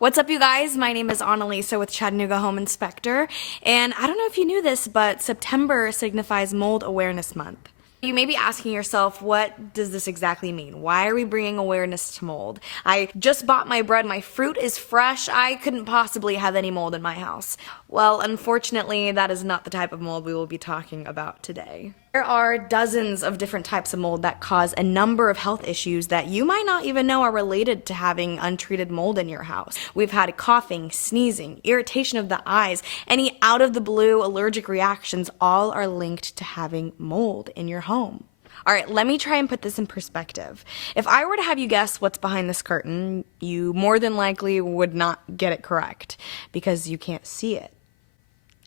What's up, you guys? My name is Annalisa with Chattanooga Home Inspector, and I don't know if you knew this, but September signifies Mold Awareness Month. You may be asking yourself, what does this exactly mean? Why are we bringing awareness to mold? I just bought my bread, my fruit is fresh, I couldn't possibly have any mold in my house. Well, unfortunately, that is not the type of mold we will be talking about today. There are dozens of different types of mold that cause a number of health issues that you might not even know are related to having untreated mold in your house. We've had coughing, sneezing, irritation of the eyes, any out of the blue allergic reactions, all are linked to having mold in your home. All right, let me try and put this in perspective. If I were to have you guess what's behind this curtain, you more than likely would not get it correct because you can't see it.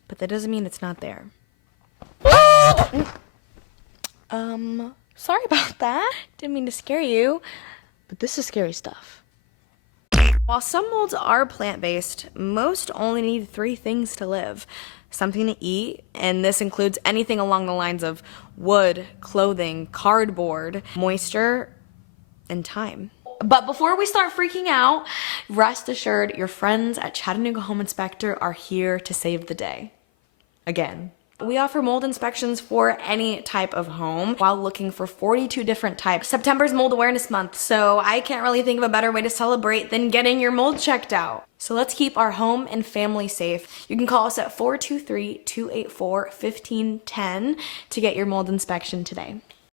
But that doesn't mean it's not there. Sorry about that. Didn't mean to scare you, but this is scary stuff. While some molds are plant-based, most only need 3 things to live. Something to eat, and this includes anything along the lines of wood, clothing, cardboard, moisture, and time. But before we start freaking out, rest assured your friends at Chattanooga Home Inspector are here to save the day. Again. We offer mold inspections for any type of home while looking for 42 different types. September's Mold Awareness Month, so I can't really think of a better way to celebrate than getting your mold checked out. So let's keep our home and family safe. You can call us at 423-284-1510 to get your mold inspection today.